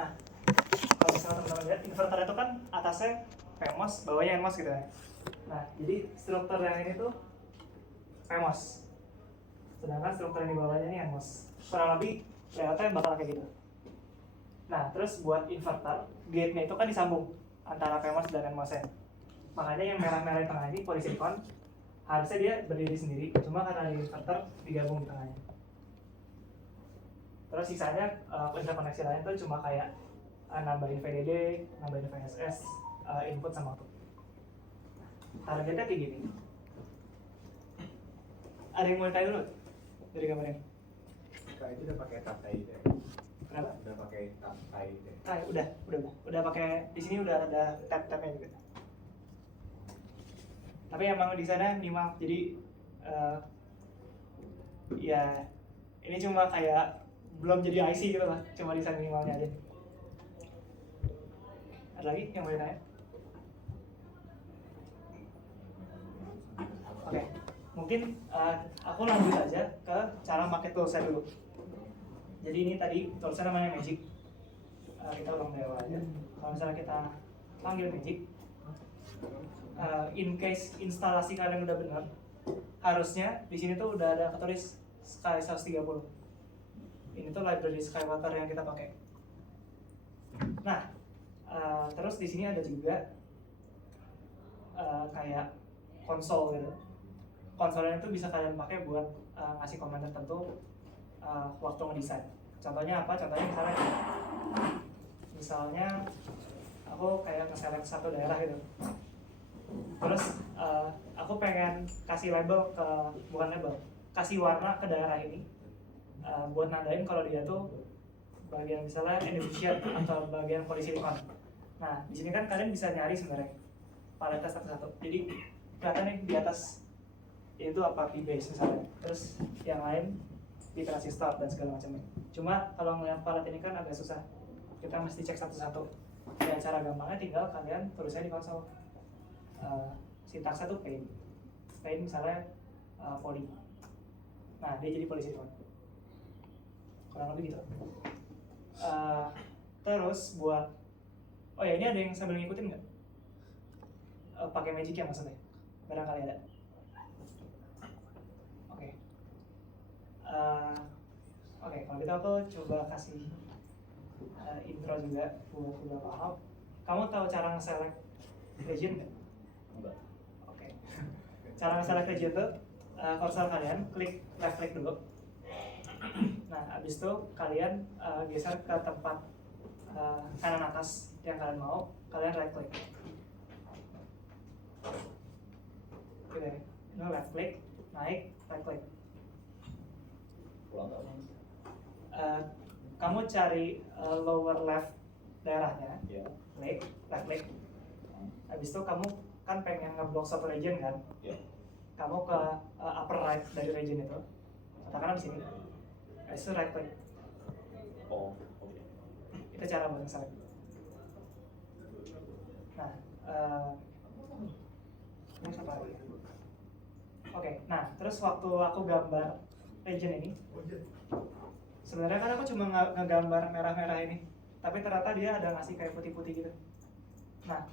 Nah, kalau misalnya teman-teman lihat, inverter itu kan atasnya PMOS, bawahnya NMOS gitu ya. Nah, jadi struktur yang ini tuh PMOS, sedangkan struktur yang di bawahnya ini NMOS. Kurang lebih layoutnya bakal kayak gitu. Nah, terus buat inverter, gate-nya itu kan disambung antara PMOS dan NMOS-nya. Makanya yang merah-merah di tengah ini polysilicon, harusnya dia berdiri sendiri, cuma karena di inverter digabung di tengahnya. Terus sisanya interkoneksi lain tuh cuma kayak nambahin VDD, nambahin VSS, input sama output. Targetnya kayak gini. Ada yang mau tanya dulu dari gambar ini? Kak, itu udah pakai tap tie deh. Kenapa? Udah pakai tap tie deh. Udah pakai, di sini udah ada tab-tabnya juga. Tapi emang di sana minimal, jadi ya ini cuma kayak belum jadi IC gitu lah, cuma desain minimalnya aja. Ada lagi yang mau ditanya? Oke, mungkin aku lanjut aja ke cara pakai toolsnya dulu. Jadi ini tadi toolsnya namanya Magic. Kita ulang dari awal aja. Kalau misalnya kita panggil Magic, in case instalasi kalian udah benar, harusnya di sini tuh udah ada ketulis Sky 130. Ini tuh library Skywater yang kita pakai. Nah, terus di sini ada juga kayak konsol gitu. Konsolnya itu bisa kalian pakai buat ngasih komen tertentu waktu ngedesain. Contohnya apa? Contohnya misalnya aku kayak nge-select satu daerah gitu. Terus aku pengen kasih label ke, bukan label, kasih warna ke daerah ini buat nandain kalau dia tuh bagian misalnya Indonesia atau bagian polysilicon. Nah, di sini kan kalian bisa nyari sebenarnya paletnya satu-satu. Jadi kelihatan nih di atas itu apa P-base misalnya. Terus yang lain di transistor dan segala macamnya. Cuma kalau ngeliat palet ini kan agak susah. Kita mesti cek satu-satu. Ya cara gampangnya tinggal kalian tulisnya di konsol. Sintaksnya tuh paint misalnya poly. Nah, dia jadi polysilicon. Kurang lebih gitu. Terus buat, oh ya ini ada yang sambil ngikutin nggak? Pakai Magic ya maksudnya? Barangkali ada. Oke. Oke, kalau gitu aku coba kasih intro juga buat udah paham. Kamu tahu cara nge-select region nggak? Enggak. Oke. Cara nge-select region tuh cursor kalian klik left click dulu. Nah, habis itu kalian geser ke tempat kanan atas yang kalian mau, kalian right click. Oke, ini left click, naik, right click. Kamu cari lower left daerahnya, klik, left click. Habis itu kamu kan pengen ngeblok satu region kan? Kamu ke upper right dari region itu, katakanlah di sini. Habis itu right click. Oh, oke. Itu cara buat nge-select. Nah, ini apa lagi? Oke, nah terus waktu aku gambar region ini, sebenarnya kan aku cuma ngegambar merah-merah ini, tapi ternyata dia ada ngasih kayak putih-putih gitu. Nah,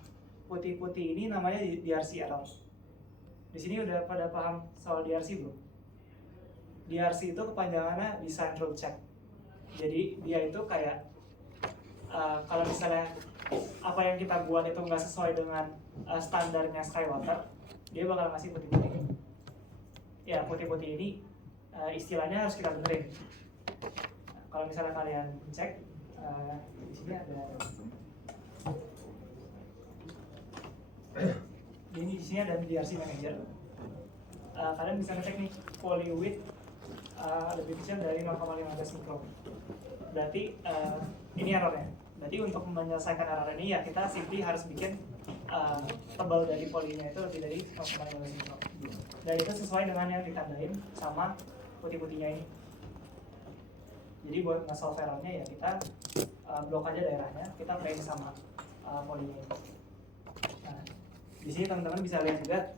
putih-putih ini namanya DRC error. Di sini udah pada paham soal DRC belum? DRC itu kepanjangannya Design Rule Check. Jadi dia itu kayak kalau misalnya apa yang kita buat itu nggak sesuai dengan standarnya Skywater, dia bakal ngasih putih-putih. Ya, putih-putih ini istilahnya harus kita benerin. Nah, kalau misalnya kalian cek di sini ada di sini ada DRC Manager. Kalian bisa ngecek nih poly width lebih kecil dari 0,15 mikron. Berarti ini errornya. Berarti untuk menyelesaikan error ini ya kita simply harus bikin tebal dari polinya itu lebih dari 0,15 mikron. Dan itu sesuai dengan yang ditandain sama putih-putihnya ini. Jadi buat nge-solve errornya ya kita blok aja daerahnya, kita paint sama polinya ini. Nah, di sini teman-teman bisa lihat juga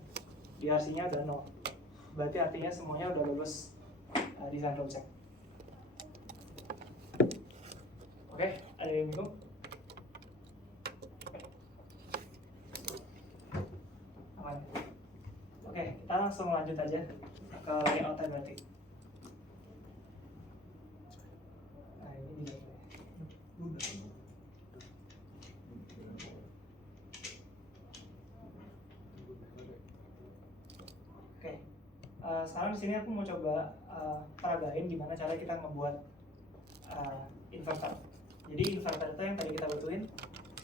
DRC-nya udah 0. Berarti artinya semuanya udah lulus design rule check. Oke. Ada yang bingung? Aman. Oke, kita langsung lanjut aja ke layout berarti. Nah, ini dia. Oke, sekarang di sini aku mau coba peragain gimana cara kita ngebuat inverter. Jadi inverter itu yang tadi kita butuhin,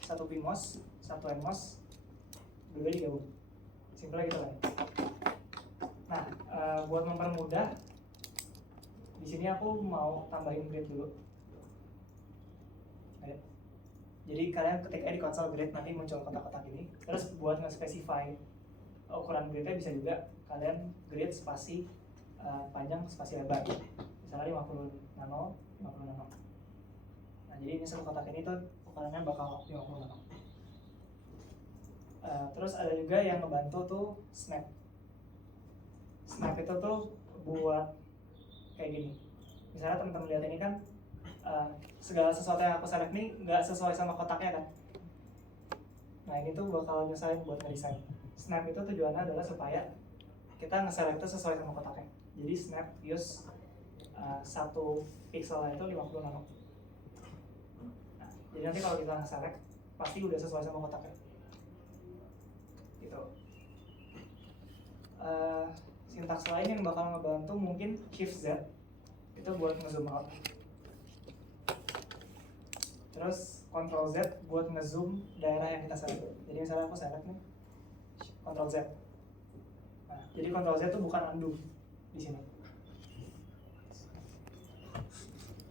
satu PMOS, satu NMOS, dua digabung. Simpelnya gitu lah. Nah, buat mempermudah, di sini aku mau tambahin grid dulu. Oke. Jadi kalian ketika di konsol grid nanti muncul kotak-kotak ini. Terus buat nge-specify ukuran gridnya bisa juga kalian grid spasi panjang spasi lebar. Misalnya 50 nano, 50 nano. Nah, jadi ini satu kotak ini tuh ukurannya bakal 50 nano. Terus ada juga yang ngebantu tuh snap. Snap itu tuh buat kayak gini. Misalnya teman-teman lihat ini kan segala sesuatu yang aku select nih nggak sesuai sama kotaknya kan. Nah ini tuh bakal nyusahin buat ngedesain. Snap itu tujuannya adalah supaya kita nge-select itu sesuai sama kotaknya. Jadi snap use satu pixelnya itu 50 nano. Nah, jadi nanti kalau kita nge-select pasti udah sesuai sama kotaknya. Gitu. Sintaks lain yang bakal ngebantu mungkin Shift Z itu buat nge-zoom out. Terus Ctrl Z buat nge-zoom daerah yang kita select. Jadi misalnya aku select nih, Ctrl Z. Nah, jadi Ctrl Z itu bukan undo di sini.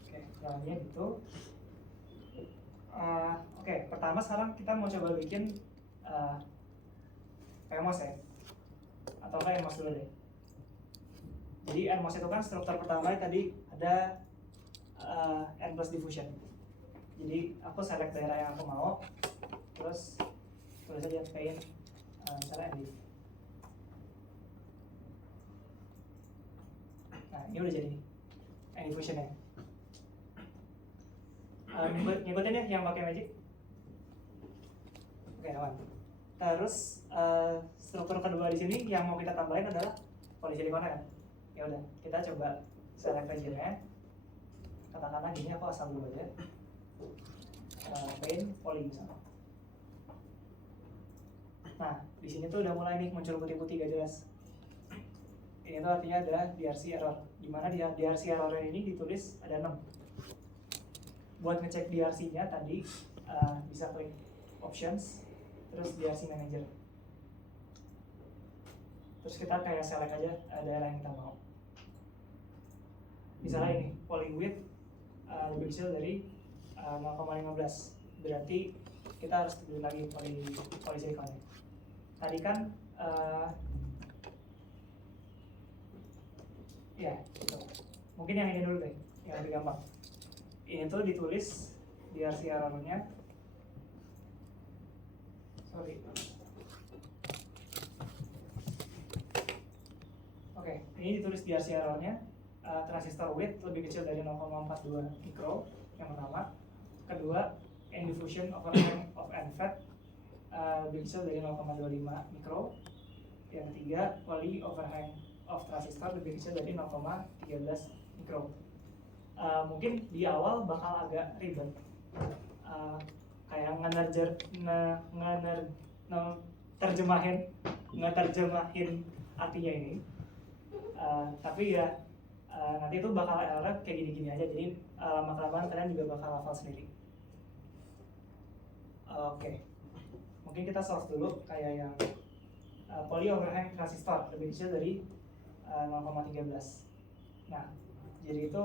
Oke, caranya gitu. Oke, pertama sekarang kita mau coba bikin PMOS ya, atau kayak NMOS dulu deh. Jadi NMOS itu kan struktur pertama tadi ada N plus diffusion. Jadi aku select daerah yang aku mau, terus tulis aja paint misalnya ND. Nah ini udah jadi N diffusionnya. Ngikutin ya yang pakai magic. Oke aman. Terus struktur kedua di sini yang mau kita tambahin adalah polysilicon kan. Ya udah, kita coba select regionnya. Katakanlah gini, aku asal dulu aja. Paint poly misalnya. Nah, di sini tuh udah mulai nih muncul putih-putih gak jelas. Ini tuh artinya ada DRC error. Dimana di DRC error ini ditulis ada 6. Buat ngecek DRC-nya tadi bisa klik options, terus DRC manager. Terus kita kayak select aja daerah yang kita mau. Misalnya ini, poly width lebih kecil dari 0,15. Berarti kita harus pilih lagi polysiliconnya. Tadi kan ya gitu. Mungkin yang ini dulu deh, yang lebih gampang. Ini tuh ditulis DRC error-nya. Sorry. Oke, ini ditulis DRC error-nya. Transistor width lebih kecil dari 0,42 mikro yang pertama. Kedua, N diffusion overhang of NFET lebih kecil dari 0,25 mikro. Yang ketiga, poly overhang of transistor lebih kecil dari 0,13 mikro. Mungkin di awal bakal agak ribet, kayak ngeterjemahin artinya ini. Tapi ya nanti itu bakal error kayak gini-gini aja, jadi lama-kelamaan kalian juga bakal hafal sendiri. Oke. Mungkin kita solve dulu kayak yang poly overhang transistor lebih kecil dari 0,13. Nah, jadi itu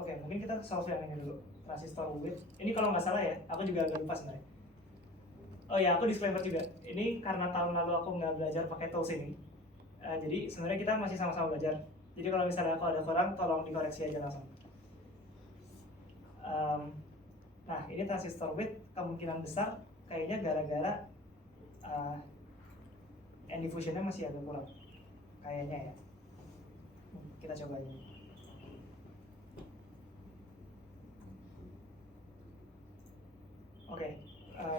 Oke, mungkin kita solve yang ini dulu, transistor width. Ini kalau nggak salah ya, aku juga agak lupa sebenarnya. Oh ya, aku disclaimer juga. Ini karena tahun lalu aku nggak belajar pakai tools ini. Jadi sebenarnya kita masih sama-sama belajar. Jadi kalau misalnya aku ada kurang, tolong dikoreksi aja langsung. Nah, ini transistor width kemungkinan besar kayaknya gara-gara end diffusion-nya masih agak kurang. Kayaknya ya. Kita coba aja. Oke,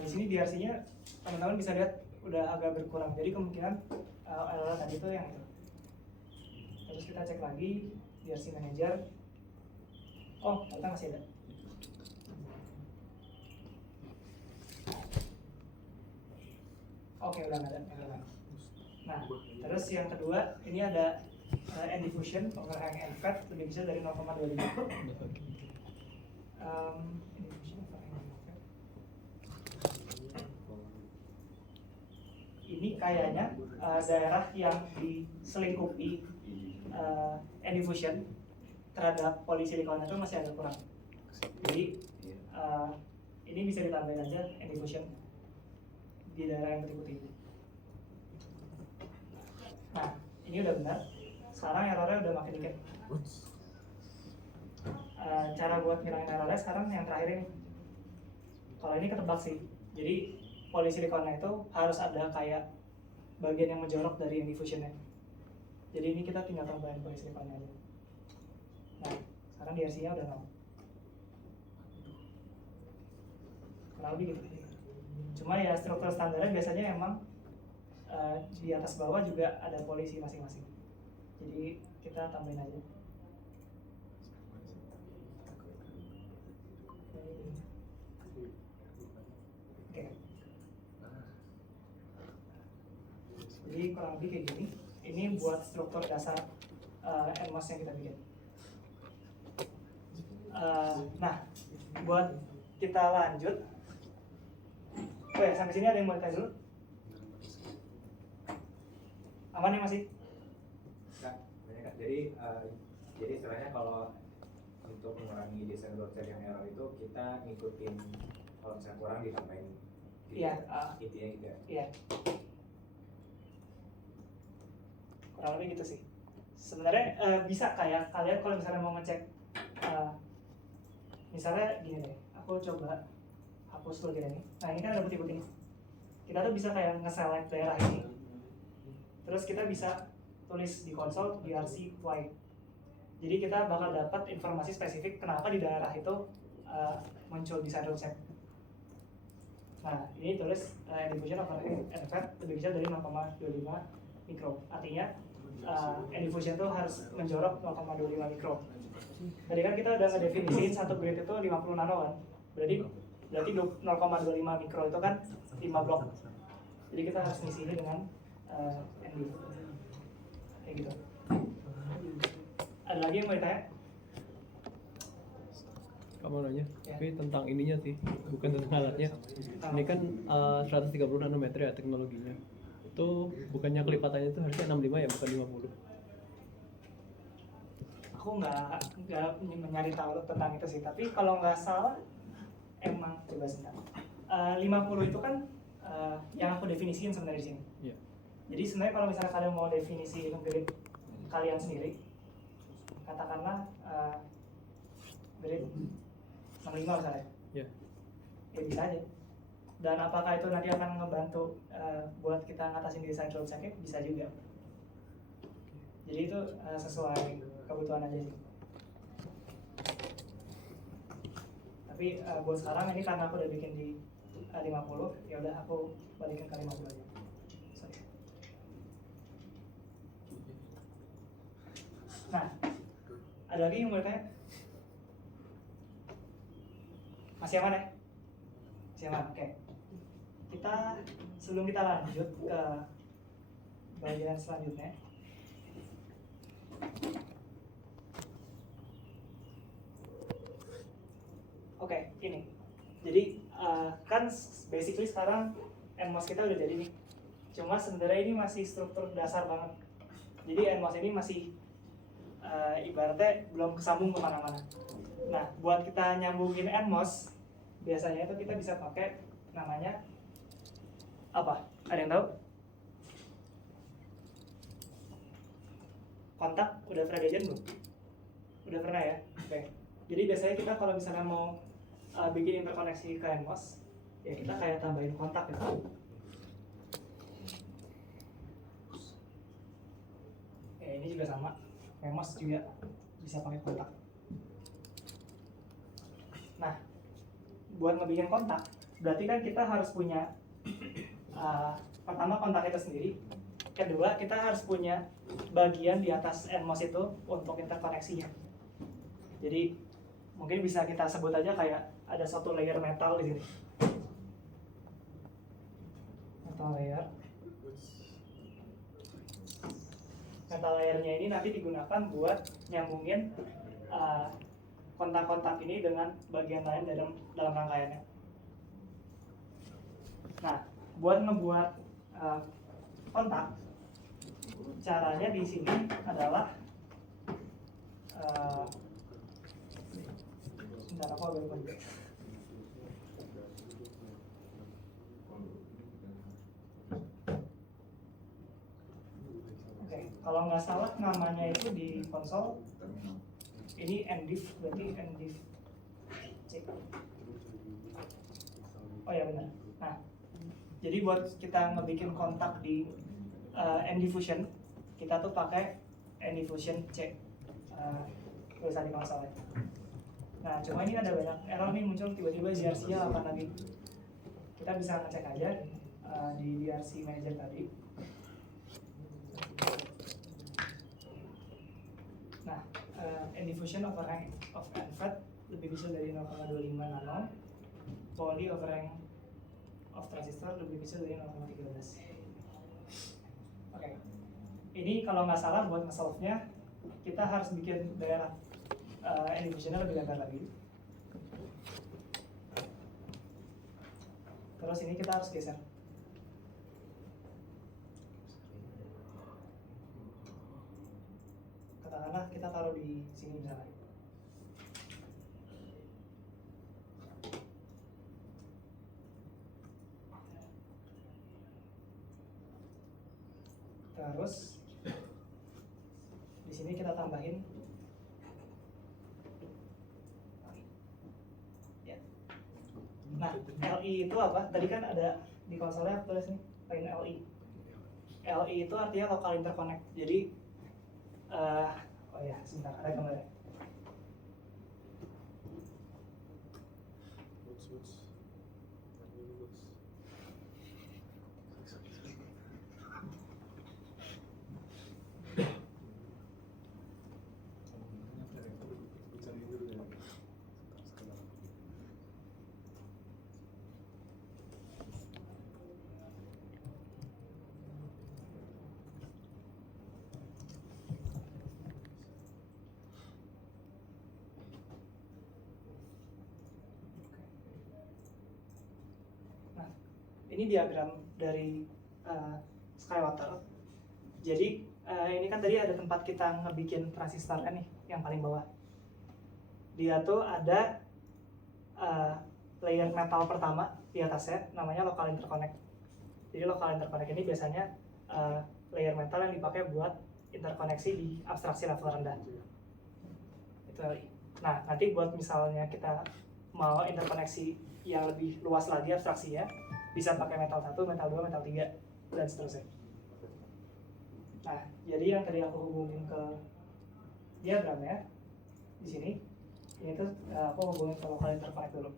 di sini DRC-nya teman-teman bisa lihat udah agak berkurang. Jadi kemungkinan error tadi itu yang itu. Terus kita cek lagi DRC manager. Oh, ternyata masih ada. Oke, udah nggak ada. Nah, terus yang kedua ini ada end diffusion overhang and fat lebih besar dari 0,25. Ini kayaknya daerah yang diselingkupi end diffusion terhadap polysilicon itu masih agak kurang. Jadi ini bisa ditambahin aja end diffusion di daerah yang berikut ini. Nah, ini udah benar. Sekarang errornya udah makin dikit. Cara buat ngilangin errornya sekarang yang terakhir ini. Kalau ini ketebak sih. Jadi polysilicon itu harus ada kayak bagian yang menjorok dari end diffusion-nya. Jadi ini kita tinggal tambahin polysilicon-nya aja. Nah, sekarang DRC-nya udah 0. Kurang lebih gitu. Cuma ya struktur standarnya biasanya emang di atas bawah juga ada polisi masing-masing. Jadi kita tambahin aja. Oke. Jadi kurang lebih kayak gini. Ini buat struktur dasar NMOS yang kita bikin. Nah, buat kita lanjut. Oh ya, sampai sini ada yang mau tanya dulu? Aman ya masih? Kak, banyak Kak. Jadi istilahnya kalau untuk mengurangi desain broadcast yang error itu kita ngikutin kalau misalnya kurang ditambahin. Iya. Intinya gitu ya. Iya. Kurang lebih gitu sih. Sebenarnya bisa kayak kalian kalau misalnya mau ngecek, misalnya gini deh, aku coba hapus dulu ini. Nah ini kan ada putih-putih. Kita tuh bisa kayak nge-select daerah ini. Terus kita bisa tulis di konsol DRC white. Jadi kita bakal dapat informasi spesifik kenapa di daerah itu muncul desain check. Nah ini tulis end diffusion overhang and fat lebih besar dari 0,25 mikro. Artinya end diffusion itu harus menjorok 0,25 mikro. Tadi kan kita udah ngedefinisiin satu grid itu 50 nano kan. Berarti 0,25 mikro itu kan 5 blok. Jadi kita harus ngisi ini dengan ND. Kayak gitu. Ada lagi yang mau ditanya? Kamu nanya, Ya. tapi tentang ininya sih, bukan tentang alatnya. Ini kan 130 nanometer ya teknologinya. Itu bukannya kelipatannya itu harusnya 65 ya, bukan 50. Aku nggak mencari tahu tentang itu sih. Tapi kalau nggak salah, emang coba sebentar. 50 itu kan yang aku definisiin sebenarnya di sini. Iya. Jadi sebenarnya kalau misalnya kalian mau definisi grid kalian sendiri, katakanlah grid 65 misalnya. Iya. Ya bisa aja. Dan apakah itu nanti akan ngebantu buat kita ngatasin desain road sakit? Bisa juga. Jadi itu sesuai kebutuhan aja sih. Tapi buat sekarang ini karena aku udah bikin di 50, ya udah aku balikin ke 50 aja. Sorry. Nah, ada lagi yang mau tanya? Masih aman ya? Masih aman, oke. Sebelum kita lanjut ke bagian selanjutnya, oke, ini. Jadi kan basically sekarang NMOS kita udah jadi nih. Cuma sebenarnya ini masih struktur dasar banget. Jadi NMOS ini masih ibaratnya belum kesambung kemana-mana. Nah, buat kita nyambungin NMOS, biasanya itu kita bisa pakai namanya apa? Ada yang tahu? Kontak udah pernah diajarin belum? Udah pernah ya? Oke. Jadi biasanya kita kalau misalnya mau bikin interkoneksi ke NMOS, ya kita kayak tambahin kontak gitu. Ya ini juga sama, NMOS juga bisa pakai kontak. Nah, buat ngebikin kontak, berarti kan kita harus punya pertama kontak itu sendiri, kedua kita harus punya bagian di atas NMOS itu untuk interkoneksinya. Jadi mungkin bisa kita sebut aja kayak ada satu layer metal di sini, metal layer. Metal layernya ini nanti digunakan buat nyambungin kontak-kontak ini dengan bagian lain dalam rangkaiannya. Nah, buat ngebuat kontak, caranya di sini adalah sebentar aku agak lupa. Oke, kalau nggak salah namanya itu di konsol ini NDIV, berarti NDIV C. Oh ya benar. Nah, jadi buat kita ngebikin kontak di NDifusion, kita tuh pakai NDifusion C tulisan di konsolnya. Nah, cuma ini ada banyak error nih muncul tiba-tiba DRC-nya 8 lagi. Kita bisa ngecek aja di DRC manager tadi. Nah, NDifusion overhang of NFET lebih kecil dari 0,25 nano, poly overhang of transistor lebih kecil dari 0,13. Oke, ini kalau nggak salah buat nge-solve-nya kita harus bikin daerah NDifusion-nya lebih lebar lagi. Terus ini kita harus geser. Katakanlah kita taruh di sini misalnya. Terus di sini kita tambahin ya. Nah, LI itu apa? Tadi kan ada di konsolnya aku tulis nih, lain LI. LI itu artinya local interconnect. Jadi oh ya, sebentar ada gambarnya. Ini diagram dari Skywater. Jadi ini kan tadi ada tempat kita ngebikin transistornya nih, yang paling bawah. Dia tuh ada layer metal pertama di atasnya, namanya local interconnect. Jadi local interconnect ini biasanya layer metal yang dipakai buat interkoneksi di abstraksi level rendah. Itu. Nah, nanti buat misalnya kita mau interkoneksi yang lebih luas lagi abstraksinya, bisa pakai metal 1, metal 2, metal 3, dan seterusnya. Nah, jadi yang tadi aku hubungin ke diagramnya di sini, ini tuh aku hubungin ke local interconnect dulu.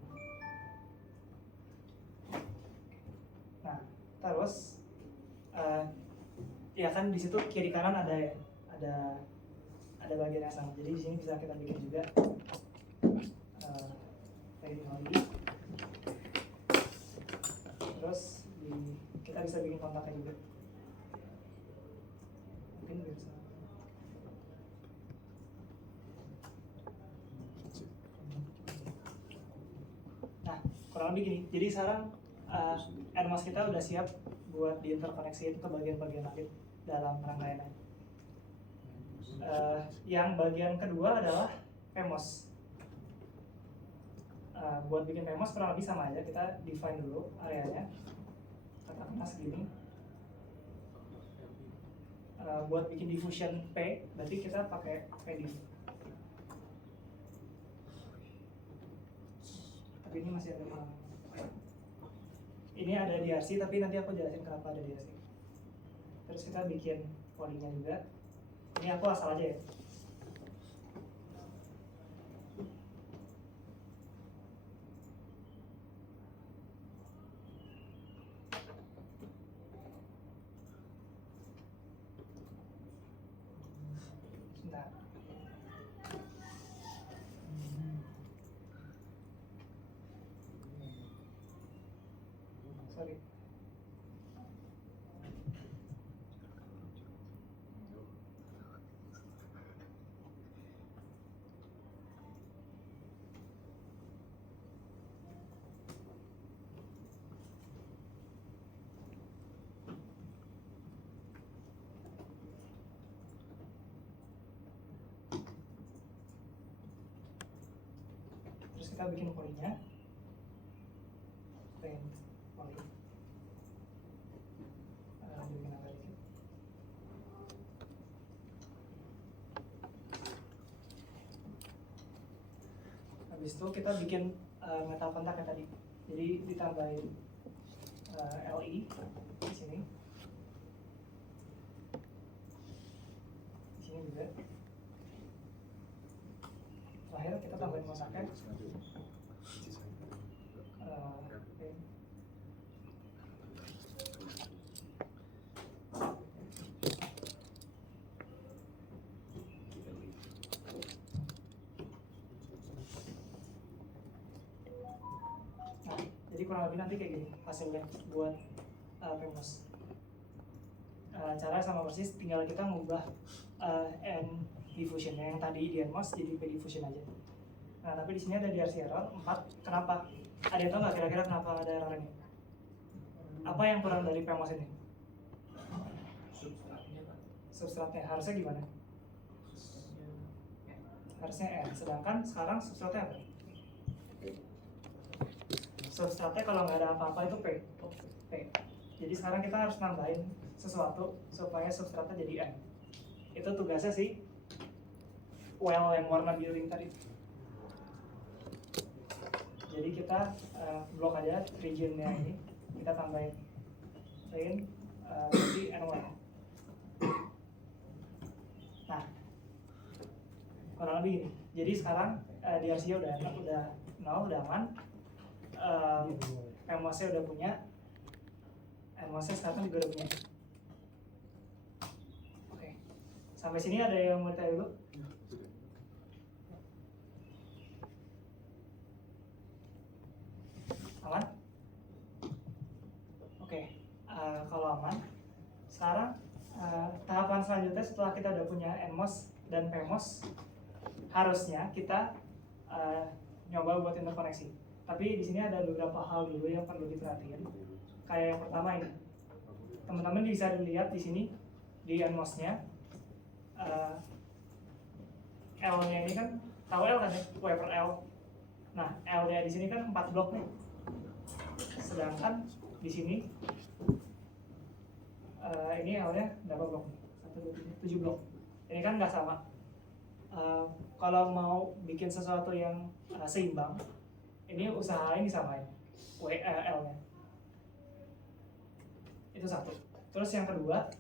Nah, terus ya kan di situ kiri kanan ada ya, ada bagian yang sama. Jadi di sini bisa kita bikin juga lagi. Terus kita bisa bikin kontaknya juga. Mungkin bisa. Nah, kurang lebih gini. Jadi sekarang NMOS kita udah siap buat diinterkoneksi ke bagian-bagian lain dalam rangkaiannya. Yang bagian kedua adalah PMOS. Buat bikin PMOS kurang lebih sama aja, kita define dulu areanya, katakanlah segini. Buat bikin diffusion P, berarti kita pakai PDIF. tapi ini masih ada kurang. Ini ada DRC tapi nanti aku jelasin kenapa ada DRC. Terus kita bikin polynya juga. Ini aku asal aja ya. Sebentar. Sorry. Terus kita bikin polynya. Paint poly. Bikin agak dikit. Habis itu kita bikin metal kontak ya tadi. Jadi ditambahin LI di sini. Di sini juga. Terakhir kita tambahin kontaknya. Oke. Nah, jadi kurang lebih nanti kayak gini hasilnya buat PEMOS. Cara sama persis, tinggal kita ngubah N diffusionnya yang tadi di NMOS jadi P diffusion aja. Nah, tapi di sini ada DRC error 4. Kenapa? Ada yang tahu nggak kira-kira kenapa ada error ini? Apa yang kurang dari PEMOS ini? Substratnya harusnya gimana? Harusnya N, sedangkan sekarang substratnya apa? Substratnya kalau nggak ada apa-apa itu P. Jadi sekarang kita harus nambahin sesuatu supaya substratnya jadi N. Itu tugasnya si well yang warna biru yang tadi. Jadi kita blok aja regionnya ini, kita tambahin plain jadi N1. Nah, kurang lebih ini. Jadi sekarang DRC udah 0, udah aman. PEMOS-nya udah punya, NMOS-nya sekarang juga udah punya. Oke, sampai sini ada yang mau tanya dulu? Aman? Oke, kalau aman, sekarang tahapan selanjutnya setelah kita udah punya NMOS dan PEMOS, harusnya kita nyoba buat interkoneksi. Tapi di sini ada beberapa hal dulu yang perlu diperhatikan. Kayak yang pertama ini, teman-teman bisa dilihat di sini di NMOS-nya, L-nya ini kan, tahu L kan ya, W per L. Nah, L-nya di sini kan 4 blok nih. Sedangkan di sini ini L-nya berapa blok? 1, 2, 3, 7 blok. Ini kan nggak sama. Kalau mau bikin sesuatu yang seimbang, ini usahain disamain L-nya. Itu satu. Terus yang kedua,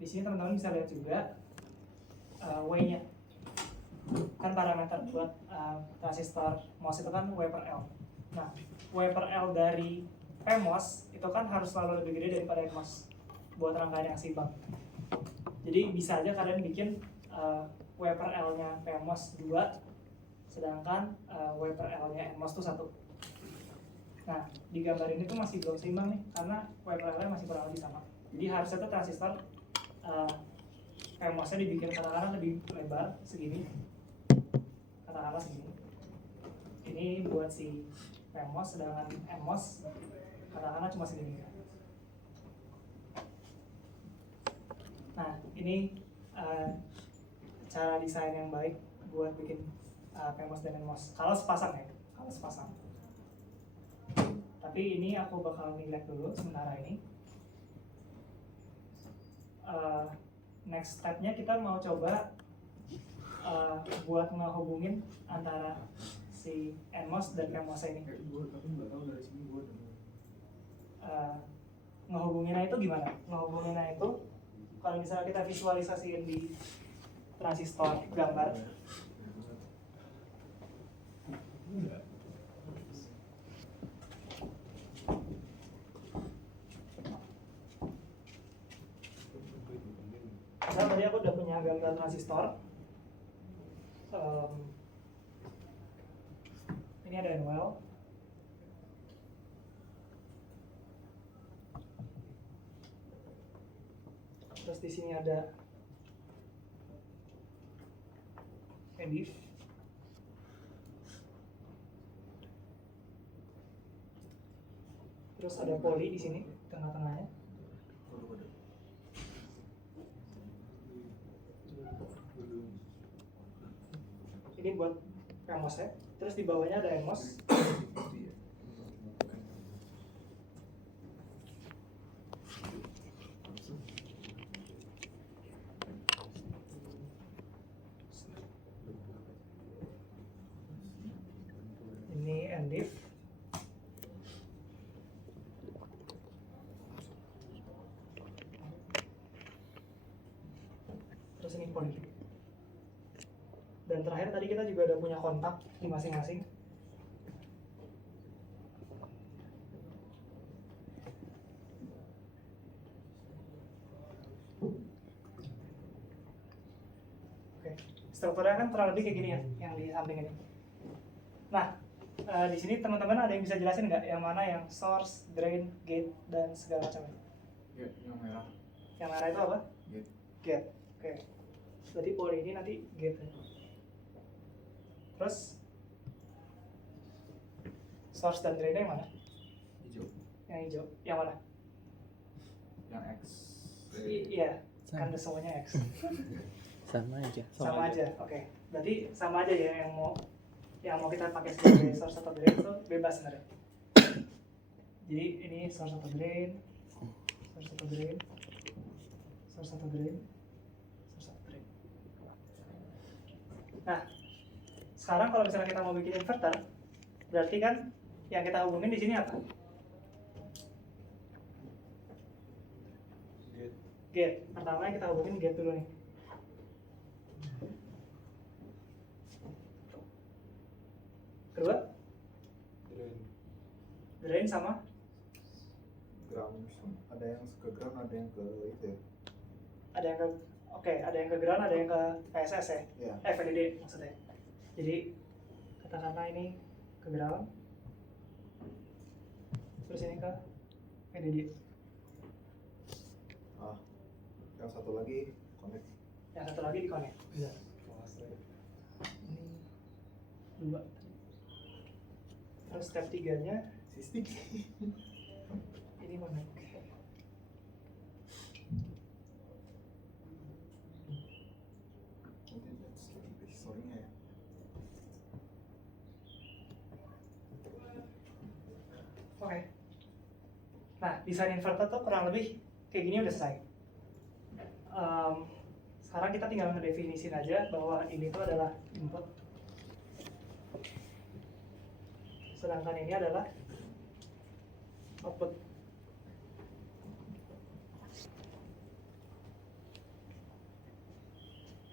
di sini teman-teman bisa lihat juga W-nya. Kan parameter buat transistor MOS itu kan W per L. Nah, W per L dari PMOS itu kan harus selalu lebih gede daripada NMOS buat rangkaian yang seimbang. Jadi bisa aja kalian bikin W per L-nya PMOS 2, sedangkan W per L-nya NMOS itu 1. Nah, di gambar ini tuh masih belum seimbang nih, karena W per L-nya masih kurang lebih sama. Jadi harusnya tuh transistor PMOS-nya dibikin katakanlah lebih lebar, segini. Katakanlah segini. Ini buat si PMOS, sedangkan NMOS katakanlah cuma segini. Nah, ini cara desain yang baik buat bikin PMOS dan NMOS. Kalau sepasang ya, kalau sepasang. Tapi ini aku bakal neglect dulu sementara ini. Next stepnya kita mau coba buat ngehubungin antara si NMOS dan PMOS ini. Ngehubunginnya itu gimana? Ngehubunginnya itu kalau misalnya kita visualisasiin di transistor gambar, misal tadi aku udah punya gambar transistor. Ini ada NOL. Terus di sini ada NDIF. Terus ada poli di sini tengah-tengahnya. Ini buat PMOS ya. Terus di bawahnya ada NMOS. Ini NDIF. Terus ini poli. Dan terakhir tadi kita juga udah punya kontak di masing-masing. Oke, strukturnya kan kurang lebih kayak gini ya, yang di samping ini. Nah, di sini teman-teman ada yang bisa jelasin nggak yang mana yang source, drain, gate, dan segala macamnya? Ya, yang merah. Yang merah itu apa? Gate. Gate. Oke. Berarti poli ini nanti gate. Terus source dan drainnya yang mana? Hijau. Yang hijau. Yang mana? Yang X. Iya, kan semuanya X. Sama aja. Sama aja. Oke. Berarti sama aja ya yang mau kita pakai sebagai source atau drain itu bebas sebenarnya. Jadi ini source atau drain, source atau drain, source atau drain, source atau drain. Nah, sekarang kalau misalnya kita mau bikin inverter, berarti kan yang kita hubungin di sini apa? Gate. Pertama yang kita hubungin gate dulu nih. Kedua, drain sama Ground. Ada yang ke ground, ada yang ke itu ya. ada yang ke ada yang ke ground, ada yang ke PSS ya. Iya. VDD maksudnya. Jadi katakanlah ini ke ground, terus ini ke VDD. Yang satu lagi connect. Yang satu lagi di connect. Bisa. Ini dua. Terus step 3-nya Sistik. ini connect. Mungkin that's lebih sorenya ya. Oke. Nah, desain inverter tuh kurang lebih kayak gini udah selesai. Sekarang kita tinggal ngedefinisin aja bahwa ini tuh adalah input, sedangkan ini adalah output.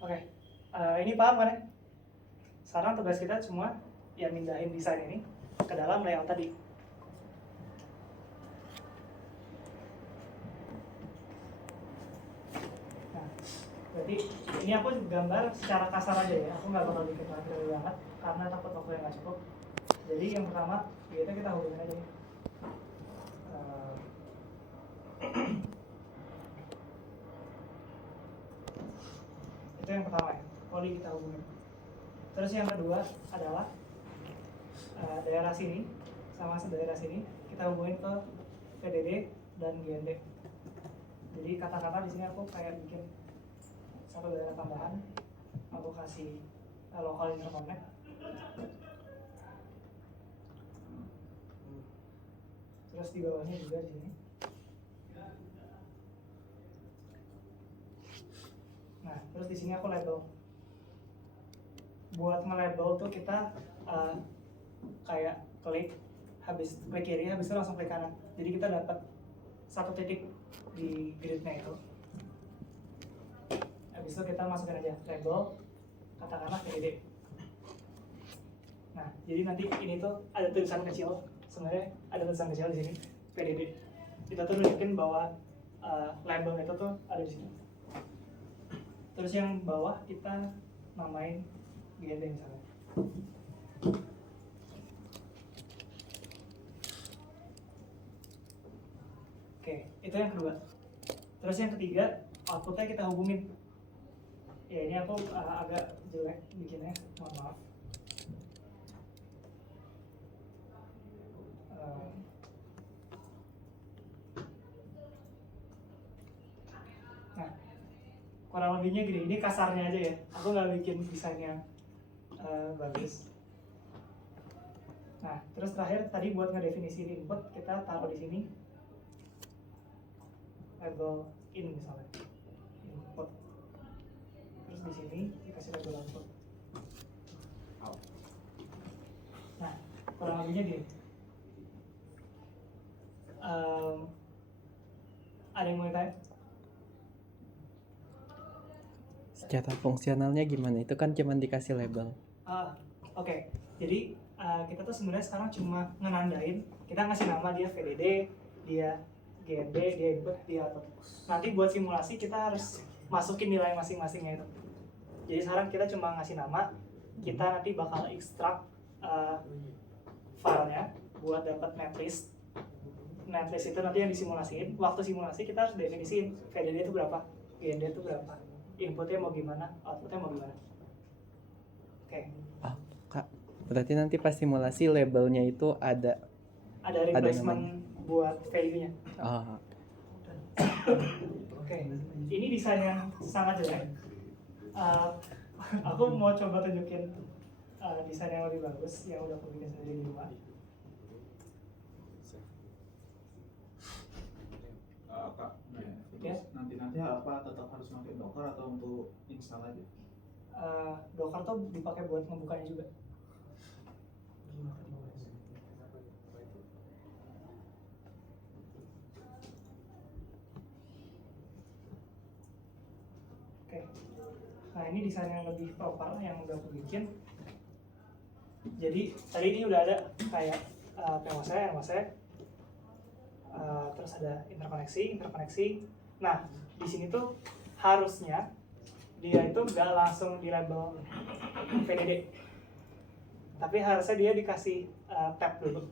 Oke, ini paham kan ya? Sekarang tugas kita semua ya mindahin desain ini ke dalam layout tadi. Nah, berarti ini aku gambar secara kasar aja ya, aku nggak bakal bikin lebih banget karena takut waktu yang nggak cukup. Jadi yang pertama, kita hubungin aja nih. Itu yang pertama ya, poli kita hubungin. Terus yang kedua adalah daerah sini sama daerah sini kita hubungin ke VDD dan GND. Jadi kata-kata di sini aku kayak bikin satu daerah tambahan, aku kasih local interconnect. Terus di bawahnya juga di sini. Nah, terus di sini aku label. Buat nge-label tuh kita kayak klik, habis klik kiri, habis itu langsung klik kanan. Jadi kita dapat satu titik di gridnya itu. Habis itu kita masukin aja label, katakanlah VDD. Nah, jadi nanti ini tuh ada tulisan kecil, sebenarnya ada tulisan kecil di sini, VDD. Kita tuh nunjukin bahwa label itu tuh ada di sini. Terus yang bawah kita namain GND misalnya. Oke, itu yang kedua. Terus yang ketiga, outputnya kita hubungin. Ya ini aku agak jelek bikinnya, mohon maaf. Nah, kurang lebihnya gini, ini kasarnya aja ya. Aku nggak bikin desainnya bagus. Nah, terus terakhir tadi buat ngedefinisiin input, kita taruh di sini label in misalnya, input. Terus di sini dikasih label output. Nah, kurang lebihnya gini. Ada yang mau ditanya? Secara fungsionalnya gimana? Itu kan cuma dikasih label. Oke. Jadi kita tuh sebenarnya sekarang cuma ngenandain, kita ngasih nama dia VDD, dia GND, dia input, dia output. Nanti buat simulasi kita harus masukin nilai masing-masingnya itu. Jadi sekarang kita cuma ngasih nama, kita nanti bakal ekstrak filenya buat dapat netlist. Netlist itu nanti yang disimulasiin. Waktu simulasi kita harus definisiin VDD itu berapa, GND itu berapa, inputnya mau gimana, outputnya mau gimana. Oke. Kak, berarti nanti pas simulasi labelnya itu ada Replacement buat value-nya. oh, Oke. Ini desain yang sangat jelek. Aku mau coba tunjukin desain yang lebih bagus yang udah aku bikin sendiri di rumah. Kak, Ya. nanti apa tetap harus pakai Docker atau untuk install aja? Docker tuh dipakai buat ngebukanya juga. Oke. Nah, ini desain yang lebih proper yang udah aku bikin. Jadi tadi ini udah ada kayak PMOS, terus ada interkoneksi. Nah, di sini tuh harusnya dia itu nggak langsung di label VDD, tapi harusnya dia dikasih tab dulu.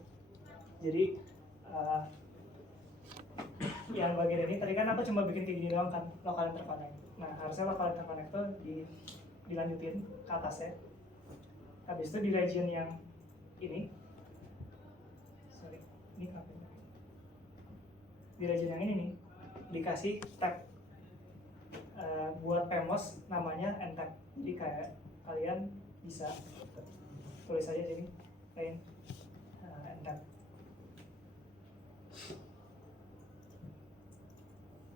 Jadi yang bagian ini tadi kan aku cuma bikin kayak gini doang kan, local interconnect. Nah, harusnya local interconnect tuh dilanjutin ke atasnya. Habis itu di region yang ini, ini kenapa? Di region yang ini nih dikasih tag buat PMOS namanya nTag. Jadi kayak kalian bisa tulis aja jadi kayak nTag.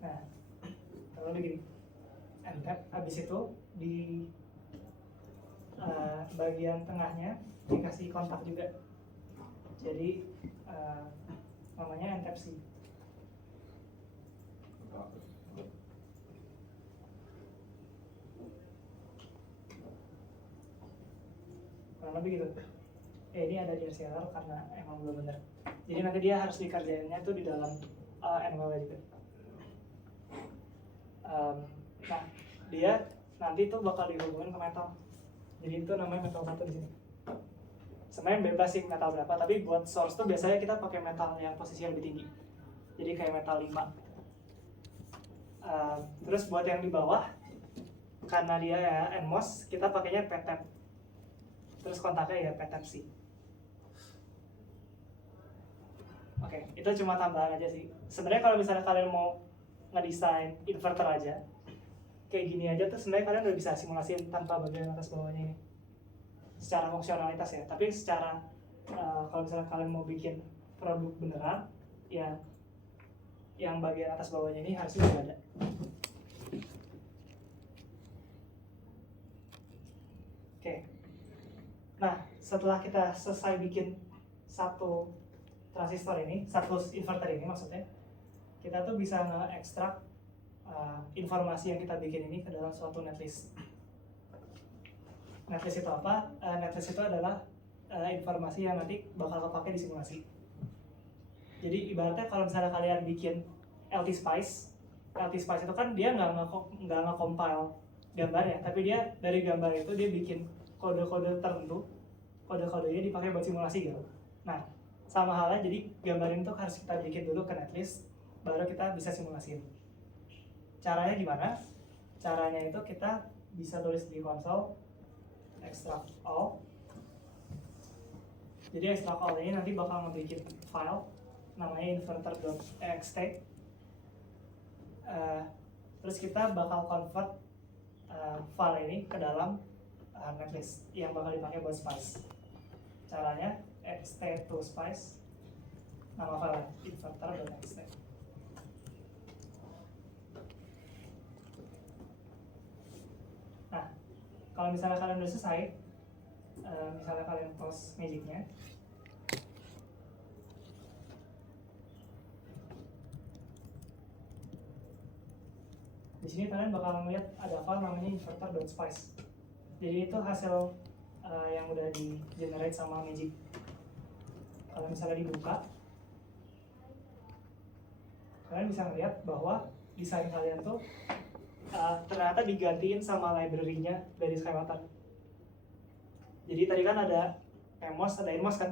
Nah, kalau begini nTag, habis itu di bagian tengahnya dikasih kontak juga. Jadi namanya nTag-C. Kurang lebih gitu. Ini ada di RCR karena emang belum benar. Jadi nanti dia harus dikerjainnya tuh di dalam NWL juga. Nah, dia nanti tuh bakal dihubungin ke metal. Jadi itu namanya metal 1 di sini. Sebenarnya bebas sih metal berapa, tapi buat source tuh biasanya kita pakai metal yang posisi lebih tinggi. Jadi kayak metal 5. Terus buat yang di bawah, karena dia ya NMOS, kita pakainya PTAP. Terus kontaknya ya PTAP-C. Oke, itu cuma tambahan aja sih. Sebenarnya kalau misalnya kalian mau ngedesain inverter aja, kayak gini aja tuh sebenarnya kalian udah bisa simulasiin tanpa bagian atas bawahnya ini. Secara fungsionalitas ya, tapi secara kalau misalnya kalian mau bikin produk beneran, ya yang bagian atas bawahnya ini harusnya udah ada. Oke. Nah, setelah kita selesai bikin satu transistor ini, satu inverter ini maksudnya, kita tuh bisa nge-ekstrak informasi yang kita bikin ini ke dalam suatu netlist. Netlist itu apa? Netlist itu adalah informasi yang nanti bakal kepake di simulasi. Jadi ibaratnya kalau misalnya kalian bikin LT-Spice itu kan dia nggak nge-compile gambarnya, tapi dia dari gambar itu dia bikin kode-kode tertentu, kode-kodenya dipakai buat simulasi gitu. Nah, sama halnya, jadi gambar itu harus kita bikin dulu ke netlist, baru kita bisa simulasiin. Caranya gimana? Caranya itu kita bisa tulis di konsol extract all. Jadi extract all ini nanti bakal ngebikin file namanya inverter.txt. Terus kita bakal convert file ini ke dalam netlist yang bakal dipakai buat Spice. Caranya xt to Spice, nama file inverter.txt. Nah, kalau misalnya kalian udah selesai, misalnya kalian close magicnya, di sini kalian bakal melihat ada file namanya inverter.spice. Jadi itu hasil yang udah di generate sama Magic. Kalau misalnya dibuka, kalian bisa melihat bahwa desain kalian tuh ternyata digantiin sama library-nya dari Skywatan. Jadi tadi kan ada PMOS, ada NMOS kan?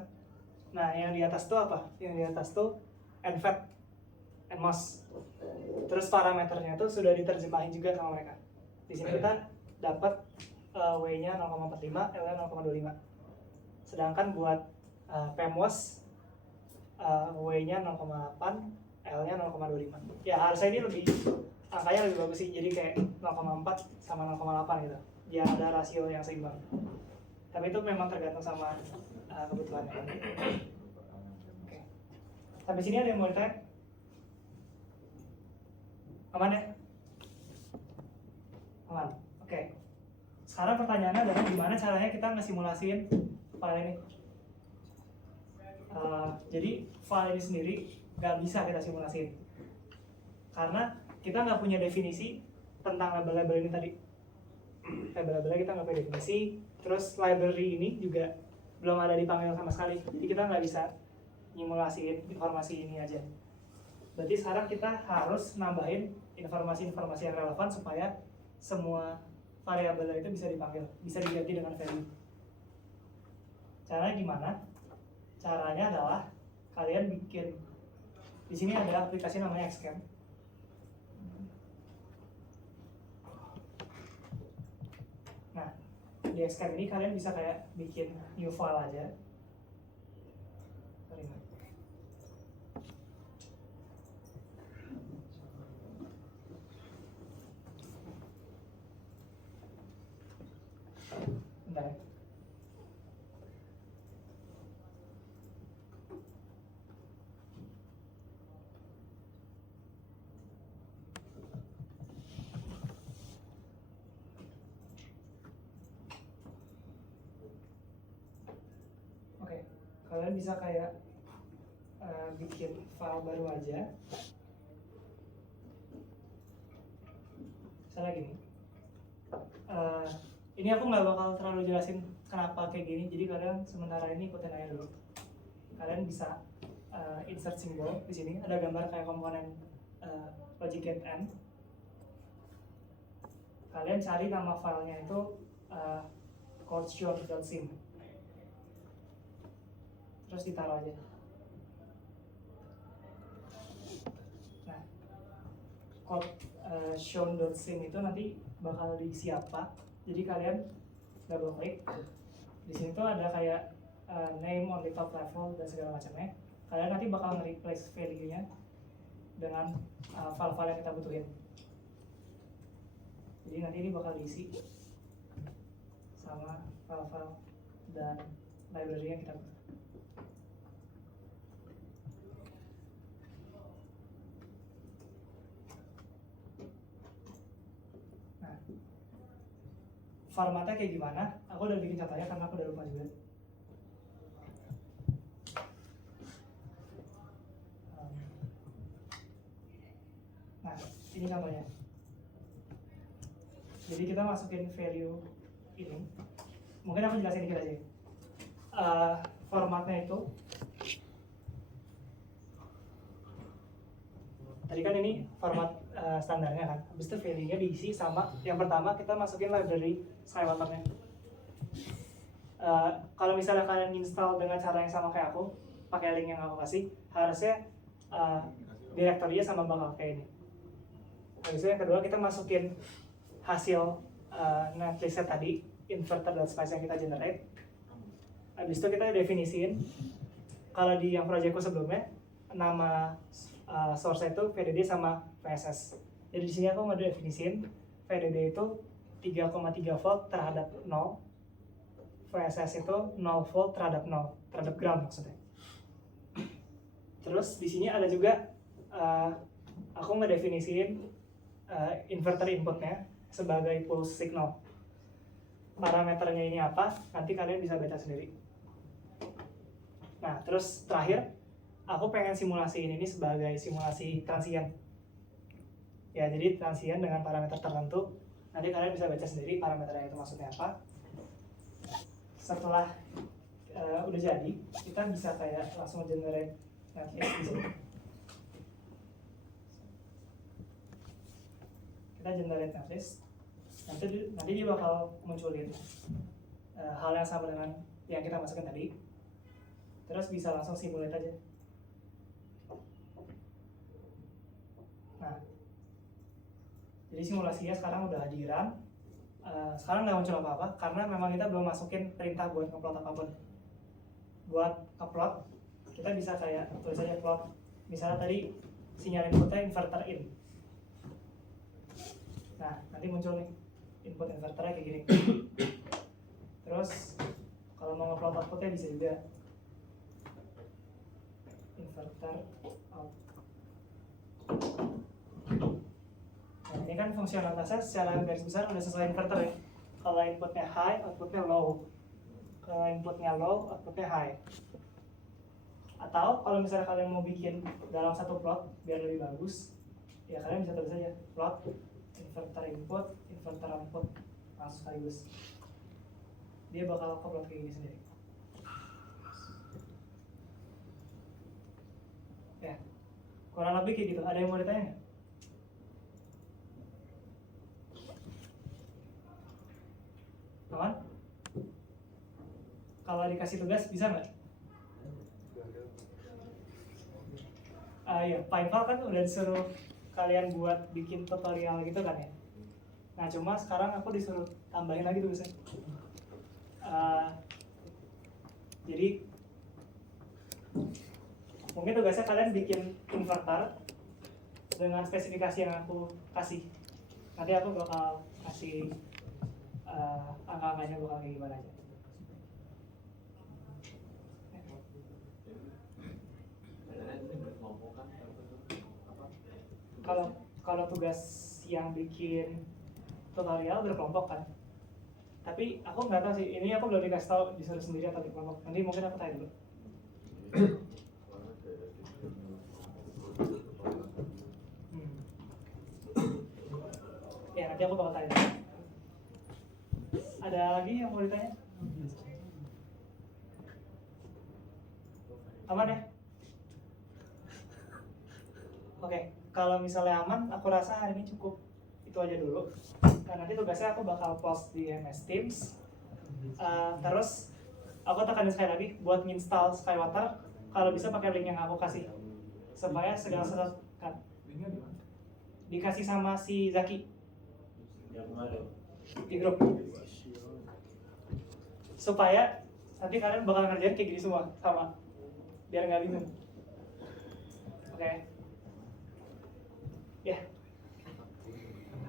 Nah, yang di atas tuh apa? Yang di atas tuh NVET, NMOS. Terus parameternya tuh sudah diterjemahin juga sama mereka. Di sini kita dapat W-nya 0,45, L-nya 0,25. Sedangkan buat PMOS W-nya 0,8, L-nya 0,25. Ya harusnya ini lebih, angkanya lebih bagus sih. Jadi kayak 0,4 sama 0,8 gitu. Biar ada rasio yang seimbang. Tapi itu memang tergantung sama kebutuhannya. Oke. Sampai sini ada yang mau ditanya? Aman ya? Aman. Oke. Sekarang pertanyaannya adalah gimana caranya kita ngesimulasiin file ini. Jadi file ini sendiri nggak bisa kita simulasiin karena kita nggak punya definisi tentang label-label ini tadi. Label-labelnya kita nggak punya definisi. Terus library ini juga belum ada dipanggil sama sekali. Jadi kita nggak bisa simulasiin informasi ini aja. Berarti sekarang kita harus nambahin informasi-informasi yang relevan supaya semua variabel itu bisa dipanggil, bisa diganti dengan value. Caranya gimana? Caranya adalah kalian bikin, di sini ada aplikasi namanya Xcam. Nah, di Xcam ini kalian bisa kayak bikin new file aja. Bentar. Oke, kalian bisa kayak bikin file baru aja. Misalnya gini. Ini aku nggak bakal terlalu jelasin kenapa kayak gini, jadi kalian sementara ini ikutin aja dulu. Kalian bisa insert simbol di sini, ada gambar kayak komponen logic gate N. Kalian cari nama filenya itu codeshown.sim. Terus ditaruh aja. Nah, codeshown.sim itu nanti bakal diisi apa? Jadi kalian double click. Di sini tuh ada kayak name on the top level dan segala macamnya. Kalian nanti bakal nge-replace value-nya dengan file-file yang kita butuhin. Jadi nanti ini bakal diisi sama file-file dan library yang kita butuh. Formatnya kayak gimana? Aku udah bikin contohnya karena aku udah lupa juga. Ini contohnya. Jadi kita masukin value ini. Mungkin aku jelasin dikit aja. Formatnya itu tadi kan ini format standarnya kan. Habis itu value-nya diisi sama yang pertama kita masukin library SkyWater-nya. Kalau misalnya kalian install dengan cara yang sama kayak aku, pakai link yang aku kasih, harusnya direktorinya sama bakal kayak ini. Habis itu yang kedua kita masukin hasil netlistnya tadi, inverter.spice yang kita generate. Habis itu kita definisiin, kalau di yang projectku sebelumnya, nama source itu VDD sama VSS. Jadi di sini aku ngedefinisiin VDD itu 3,3 volt terhadap 0, VSS itu 0 volt terhadap 0, terhadap ground maksudnya. Terus di sini ada juga aku ngedefinisiin inverter inputnya sebagai pulse signal. Parameternya ini apa? Nanti kalian bisa baca sendiri. Nah, terus terakhir, aku pengen simulasiin ini sebagai simulasi transient. Ya, jadi transient dengan parameter tertentu. Nanti kalian bisa baca sendiri parameternya itu maksudnya apa. Setelah udah jadi, kita bisa kayak langsung generate netlist di sini. Kita generate netlist. Nanti dia bakal munculin hal yang sama dengan yang kita masukkan tadi. Terus bisa langsung simulate aja. Nah, jadi simulasinya sekarang udah hadiran. Sekarang nggak muncul apa-apa karena memang kita belum masukin perintah buat ngeplot apapun. Buat ngeplot, kita bisa kayak tulis aja plot. Misalnya tadi sinyal inputnya inverter in. Nah, nanti muncul nih input inverternya kayak gini. Terus kalau mau ngeplot outputnya bisa juga inverter out. Nah, ini kan fungsionalitasnya secara garis besar udah sesuai inverter ya. Kalau inputnya high, outputnya low. Kalau inputnya low, outputnya high. Atau kalau misalnya kalian mau bikin dalam satu plot biar lebih bagus, ya kalian bisa tulis aja plot inverter input, inverter output langsung sekaligus. Dia bakal keplot kayak gini sendiri. Ya, kurang lebih kayak gitu. Ada yang mau ditanya nggak? Aman? Kalau dikasih tugas bisa nggak? Ya, Pinefall kan udah disuruh kalian buat bikin tutorial gitu kan ya. Nah cuma sekarang aku disuruh tambahin lagi tugasnya. Jadi mungkin tugasnya kalian bikin inverter dengan spesifikasi yang aku kasih. Nanti aku bakal kasih angka-angkanya bakal kayak gimana aja. Kalau tugas yang bikin tutorial berkelompok kan, tapi aku nggak tahu sih, ini aku belum dikasih tahu disuruh sendiri atau berkelompok. Nanti mungkin aku tanya dulu. Ya nanti aku bakal tanya. Ada lagi yang mau ditanya? Aman ya? Oke, kalau misalnya aman, aku rasa hari ini cukup itu aja dulu. Nah, nanti tugasnya aku bakal post di MS Teams. Terus aku tekanin sekali lagi buat install SkyWater, kalau bisa pakai link yang aku kasih supaya segala sesuatu kan. Linknya di mana? Dikasih sama si Zaki Yang mana? di grup. Supaya nanti kalian bakal ngerjain kayak gini semua sama, biar nggak bingung. Oke. Ya.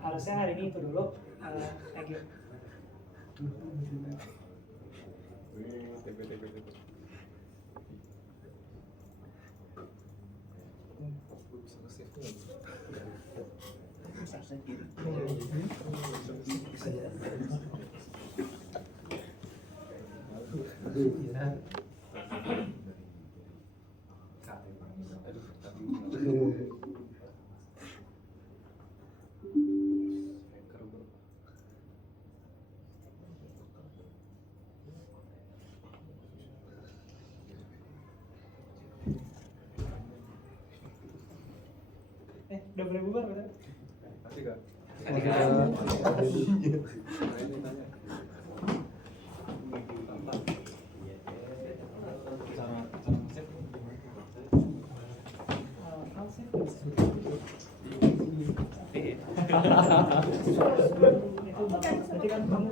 Harusnya hari ini itu dulu. Thank you. Udah boleh bubar udah. Kasih kak. Itu berarti kan kamu